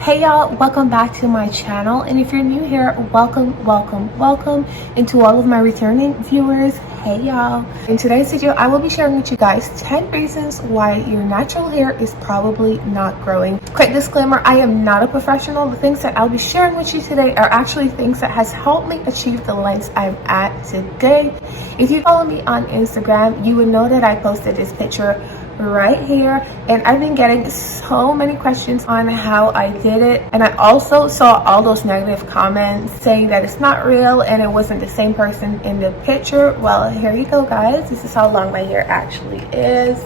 Hey y'all, welcome back to my channel, and if you're new here, welcome. And to all of my returning viewers, hey y'all. In today's video, I will be sharing with you guys 10 reasons why your natural hair is probably not growing. Quick disclaimer, I am not a professional. The things that I'll be sharing with you today are actually things that has helped me achieve the length I'm at today. If you follow me on Instagram, you would know that I posted this picture right here, and I've been getting so many questions on how I did it, and I also saw all those negative comments saying that it's not real and it wasn't the same person in the picture. Well, here you go guys, this is how long my hair actually is,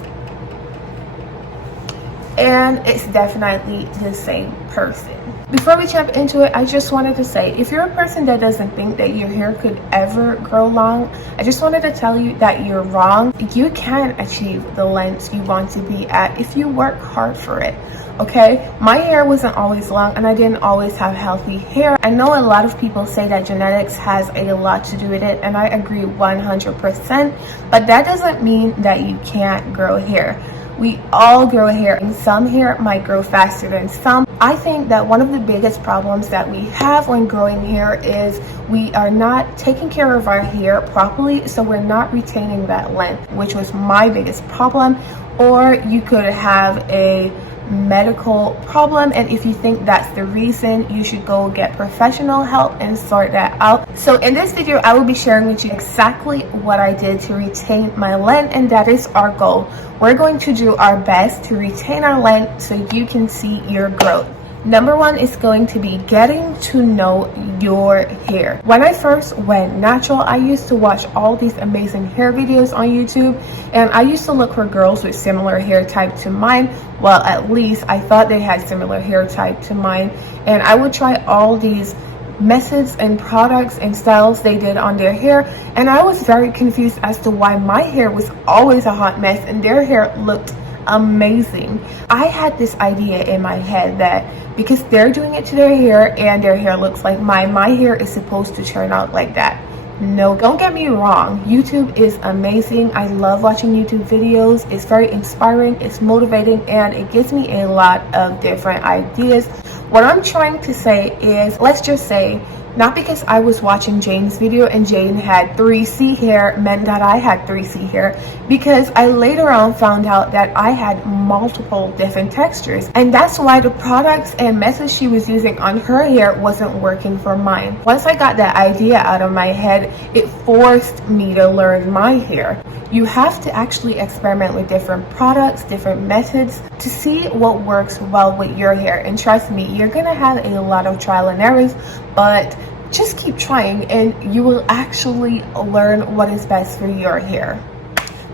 and it's definitely the same person. Before we jump into it, I just wanted to say, if you're a person that doesn't think that your hair could ever grow long, I just wanted to tell you that you're wrong. You can achieve the length you want to be at if you work hard for it. Okay, my hair wasn't always long and I didn't always have healthy hair. I know a lot of people say that genetics has a lot to do with it, and I agree 100%, but that doesn't mean that you can't grow hair. We all grow hair, and some hair might grow faster than some. I think that one of the biggest problems that we have when growing hair is we are not taking care of our hair properly, so we're not retaining that length, which was my biggest problem. Or you could have a medical problem, and if you think that's the reason, you should go get professional help and sort that out. So in this video, I will be sharing with you exactly what I did to retain my length, and that is our goal. We're going to do our best to retain our length so you can see your growth. Number one is going to be getting to know your hair. When I first went natural, I used to watch all these amazing hair videos on YouTube, and I used to look for girls with similar hair type to mine. Well, at least I thought they had similar hair type to mine, and I would try all these methods and products and styles they did on their hair, and I was very confused as to why my hair was always a hot mess and their hair looked amazing. I had this idea in my head that because they're doing it to their hair and their hair looks like mine, my hair is supposed to turn out like that. No, don't get me wrong, YouTube is amazing. I love watching YouTube videos. It's very inspiring, it's motivating, and it gives me a lot of different ideas. What I'm trying to say is, let's just say, not because I was watching Jane's video and Jane had 3C hair meant that I had 3C hair, because I later on found out that I had multiple different textures, and that's why the products and methods she was using on her hair wasn't working for mine. Once I got that idea out of my head, it forced me to learn my hair. You have to actually experiment with different products, different methods to see what works well with your hair. And trust me, you're gonna have a lot of trial and errors, but just keep trying and you will actually learn what is best for your hair.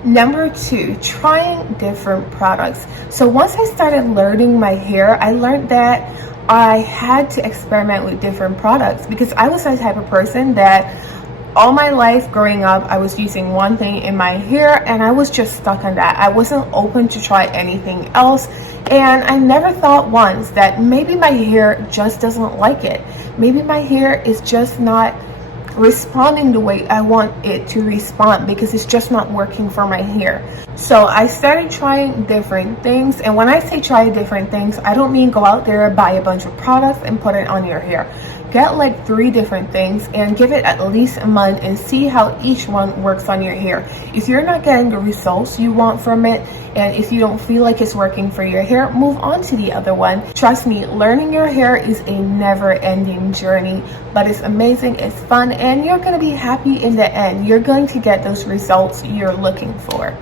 Number two, trying different products. So once I started learning my hair, I learned that I had to experiment with different products, because I was the type of person that all my life growing up, I was using one thing in my hair and I was just stuck on that. I wasn't open to try anything else, and I never thought once that maybe my hair just doesn't like it. Maybe my hair is just not responding the way I want it to respond, because it's just not working for my hair. So I started trying different things, and when I say try different things, I don't mean go out there, buy a bunch of products and put it on your hair. Get like 3 different things and give it at least a month and see how each one works on your hair. If you're not getting the results you want from it, and if you don't feel like it's working for your hair, move on to the other one. Trust me, learning your hair is a never-ending journey, but it's amazing, it's fun, and you're going to be happy in the end. You're going to get those results you're looking for.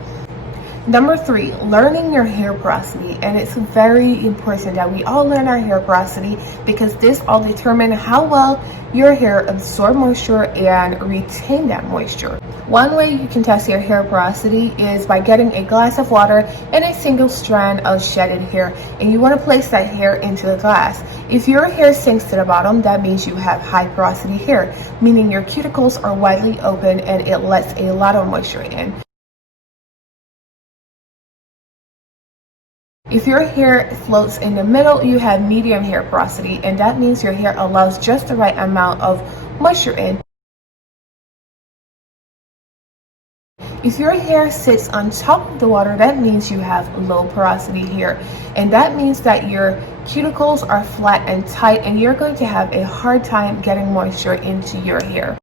Number 3, learning your hair porosity. And it's very important that we all learn our hair porosity, because this all determines how well your hair absorb moisture and retain that moisture. One way you can test your hair porosity is by getting a glass of water and a single strand of shedded hair, and you want to place that hair into the glass. If your hair sinks to the bottom, that means you have high porosity hair, meaning your cuticles are widely open and it lets a lot of moisture in. If your hair floats in the middle, you have medium hair porosity, and that means your hair allows just the right amount of moisture in. If your hair sits on top of the water, that means you have low porosity hair, and that means that your cuticles are flat and tight, and you're going to have a hard time getting moisture into your hair.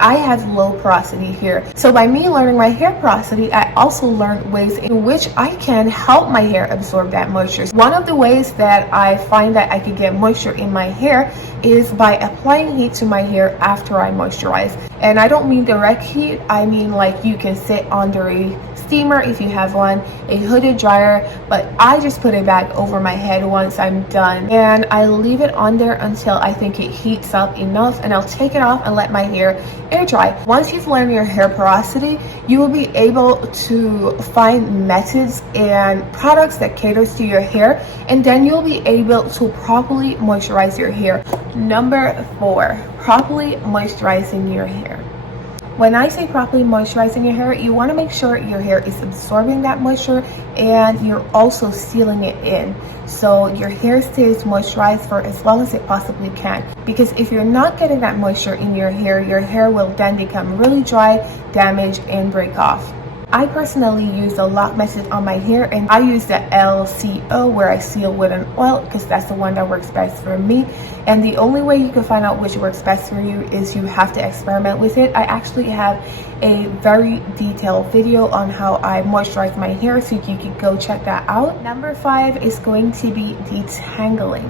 I have low porosity hair, so by me learning my hair porosity, I also learned ways in which I can help my hair absorb that moisture. One of the ways that I find that I could get moisture in my hair is by applying heat to my hair after I moisturize. And I don't mean direct heat, I mean like you can sit under a steamer if you have one, a hooded dryer, but I just put it back over my head once I'm done, and I leave it on there until I think it heats up enough, and I'll take it off and let my hair air dry. Once you've learned your hair porosity, you will be able to find methods and products that caters to your hair, and then you'll be able to properly moisturize your hair. Number 4, properly moisturizing your hair. When I say properly moisturizing your hair, you want to make sure your hair is absorbing that moisture and you're also sealing it in, so your hair stays moisturized for as long as it possibly can. Because if you're not getting that moisture in your hair will then become really dry, damaged, and break off. I personally use the lock method on my hair, and I use the LCO where I seal with an oil because that's the one that works best for me. And the only way you can find out which works best for you is you have to experiment with it. I actually have a very detailed video on how I moisturize my hair, so you can go check that out. Number 5 is going to be detangling.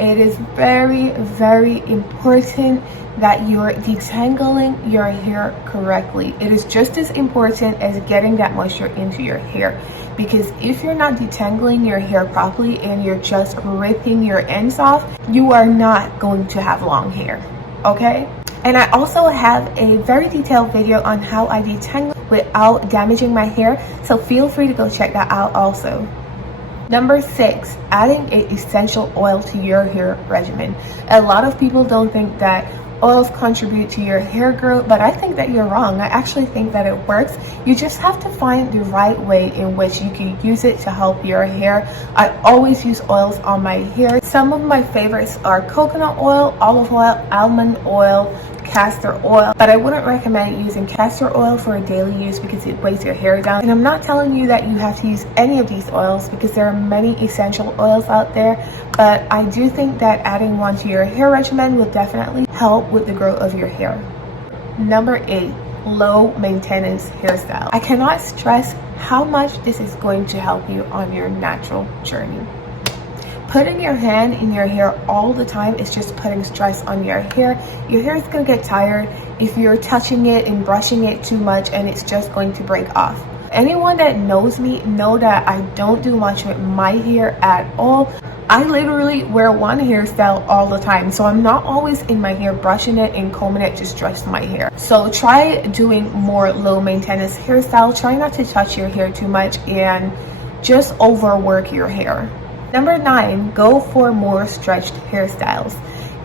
It is very, very important that you're detangling your hair correctly. It is just as important as getting that moisture into your hair, because if you're not detangling your hair properly and you're just ripping your ends off, you are not going to have long hair, okay? And I also have a very detailed video on how I detangle without damaging my hair, so feel free to go check that out also. Number 6, adding an essential oil to your hair regimen. A lot of people don't think that oils contribute to your hair growth, but I think that you're wrong. I actually think that it works. You just have to find the right way in which you can use it to help your hair. I always use oils on my hair. Some of my favorites are coconut oil, olive oil, almond oil, castor oil, but I wouldn't recommend using castor oil for a daily use because it weighs your hair down. And I'm not telling you that you have to use any of these oils because there are many essential oils out there, but I do think that adding one to your hair regimen will definitely help with the growth of your hair. Number 8, low maintenance hairstyle. I cannot stress how much this is going to help you on your natural journey. Putting your hand in your hair all the time is just putting stress on your hair. Your hair is going to get tired if you're touching it and brushing it too much, and it's just going to break off. Anyone that knows me know that I don't do much with my hair at all. I literally wear one hairstyle all the time, so I'm not always in my hair brushing it and combing it to stretch my hair. So try doing more low maintenance hairstyle. Try not to touch your hair too much and just overwork your hair. Number 9, go for more stretched hairstyles.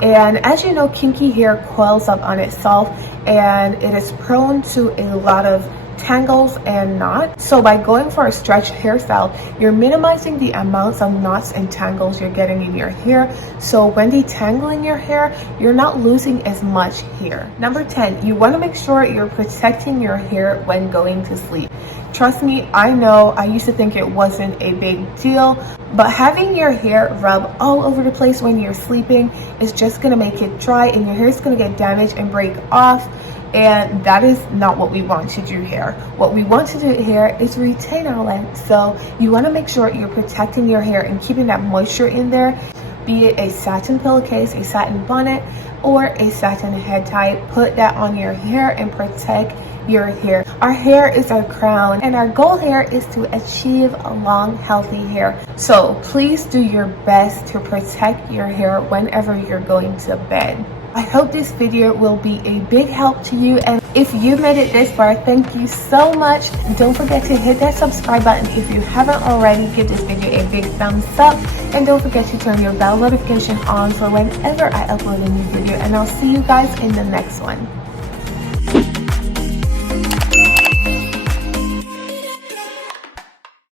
And as you know, kinky hair coils up on itself and it is prone to a lot of tangles and knots. So by going for a stretched hairstyle, you're minimizing the amounts of knots and tangles you're getting in your hair. So when detangling your hair, you're not losing as much hair. Number 10, you want to make sure you're protecting your hair when going to sleep. Trust me, I know I used to think it wasn't a big deal, but having your hair rub all over the place when you're sleeping is just going to make it dry and your hair is going to get damaged and break off. And that is not what we want to do here. What we want to do here is retain our length. So you want to make sure you're protecting your hair and keeping that moisture in there, be it a satin pillowcase, a satin bonnet, or a satin head tie. Put that on your hair and protect your hair. Our hair is our crown, and our goal here is to achieve a long, healthy hair. So please do your best to protect your hair whenever you're going to bed. I hope this video will be a big help to you, and if you made it this far, thank you so much. Don't forget to hit that subscribe button if you haven't already. Give this video a big thumbs up, and don't forget to turn your bell notification on for whenever I upload a new video, and I'll see you guys in the next one.